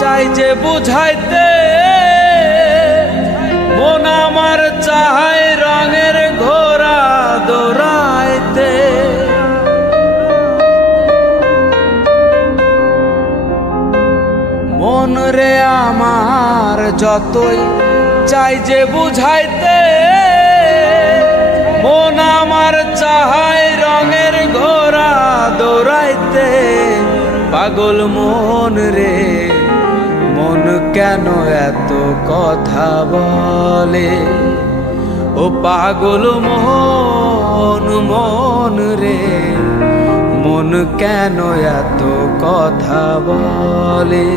চাই যে বুঝাইতে মন আমার চাহাই রঙের ঘোড়া দৌড়াইতে। মন রে আমার যতই চাই যে বুঝাইতে মন আমার চাহাই রঙের ঘোড়া দৌড়াইতে। পাগল মন রে মন কেন এত কথা বলে, ও পাগল মন মন রে মন কেন এত কথা বলে।